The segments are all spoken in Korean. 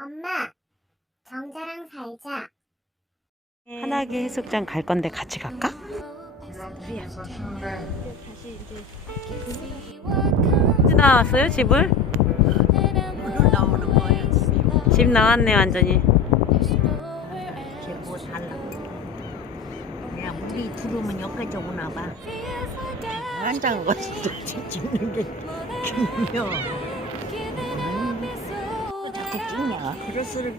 엄마, 정자랑 살자. 한하기 해수욕장 갈 건데 같이 갈까? 이제 나왔어요 집을? 물을 나오는 거예요 집이 집 나왔네 완전히 뭐 그냥 들어오면 여기까지 오나 봐 한장 가서 찍는 게 그냥 또 자꾸 찍냐 그럴수록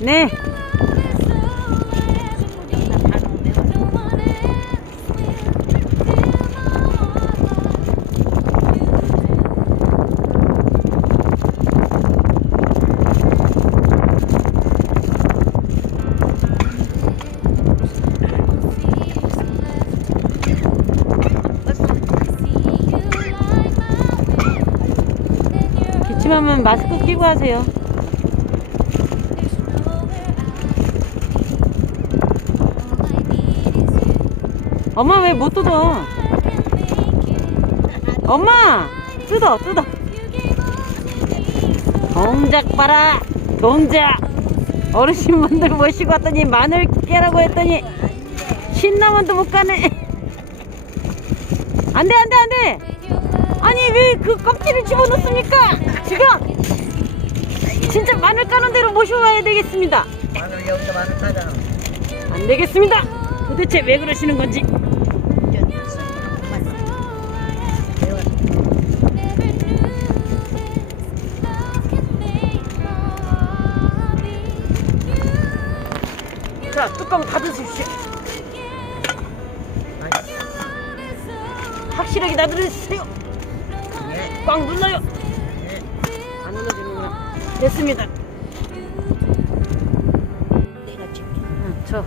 네. 마스크 끼고 하세요 엄마 왜 못 뜯어? 엄마! 뜯어 뜯어. 동작 봐라. 동작. 어르신분들 모시고 왔더니 마늘 깨라고 했더니 신라면도 못 가네. 안 돼 안 돼 안 돼! 아니 왜 그 껍질을 집어넣습니까? 지금! 진짜 마늘 까는 대로 모셔와야 되겠습니다. 마늘 여기서 마늘 까잖아 안 되겠습니다. 도대체 왜 그러시는 건지 자 뚜껑 닫으십시오. 확실하게 닫으세요. 꽉 눌러요. 안 눌러지는구나. 됐습니다. 내가 찍게 응, 저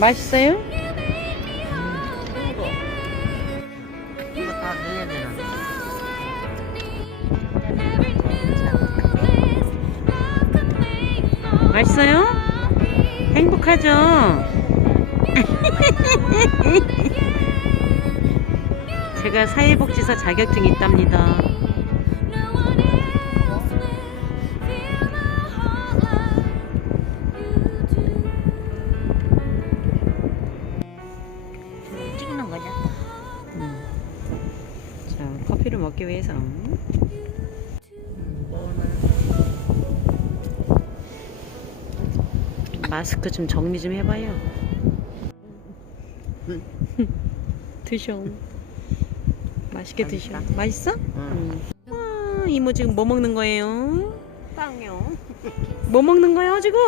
맛있어요? 맛있어요? 행복하죠? 제가 사회복지사 자격증이 있답니다. 먹기 위해서 마스크 좀 정리 좀 해봐요. 드셔. 맛있게 드셔. 맛있어? 응. 와, 이모 지금 뭐 먹는 거예요? 빵요 뭐 먹는 거예요 지금?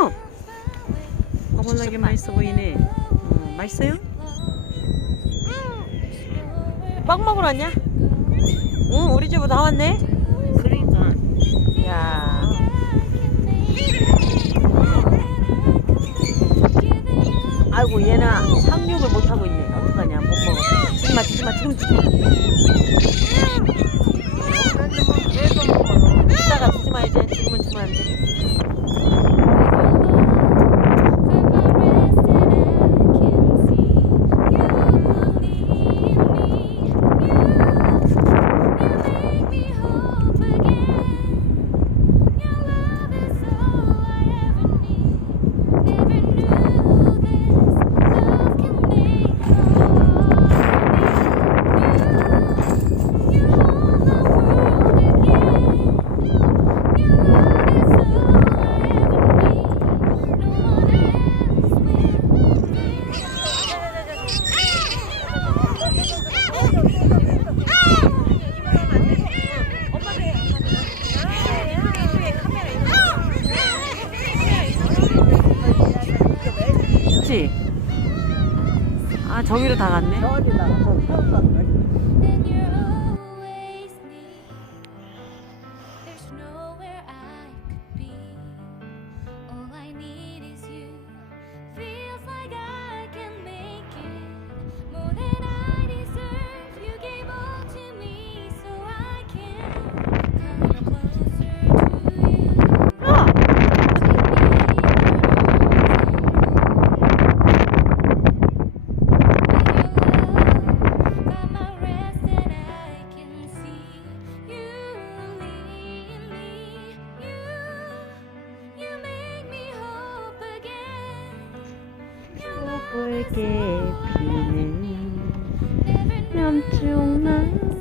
어머나게 맛있어 보이네. 어, 맛있어요? 빵 먹으러 왔냐? 응, 우리 집으로 나왔네. 그러니까 야. 아이고 얘나 상륙을 못 하고 있네. 어떡하냐? 못 먹어. 주지 마, 주지 마. 지금 마. 이따가 주지 마 이제. 지금은 주면 안 돼. 저기로 다 갔네. 저기다 가서 세웠다. 예쁘게 피는 남중나